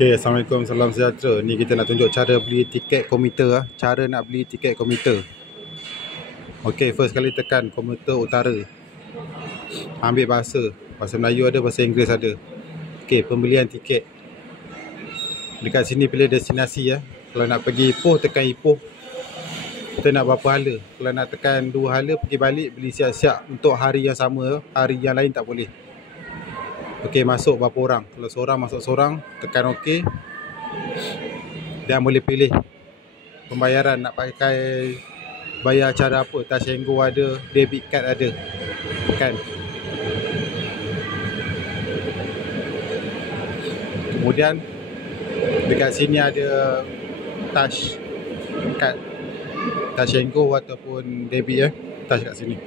Okay, Assalamualaikum, salam sejahtera. Ni kita nak tunjuk cara beli tiket komuter. Cara nak beli tiket komuter. Okay, first kali tekan komuter utara. Ambil bahasa Melayu ada, bahasa Inggeris ada. Okay, pembelian tiket. Dekat sini pilih destinasi ya. Kalau nak pergi Ipoh, tekan Ipoh. Kita nak berapa hala. Kalau nak tekan 2 hala, pergi balik, beli siap-siap untuk hari yang sama. Hari yang lain tak boleh. Okey, masuk berapa orang. Kalau seorang masuk seorang, tekan OK. Dan boleh pilih pembayaran nak pakai bayar cara apa. Touch and Go ada, debit card ada. Tekan. Kemudian dekat sini ada touch card, Touch and Go ataupun debit ya. Touch kat sini.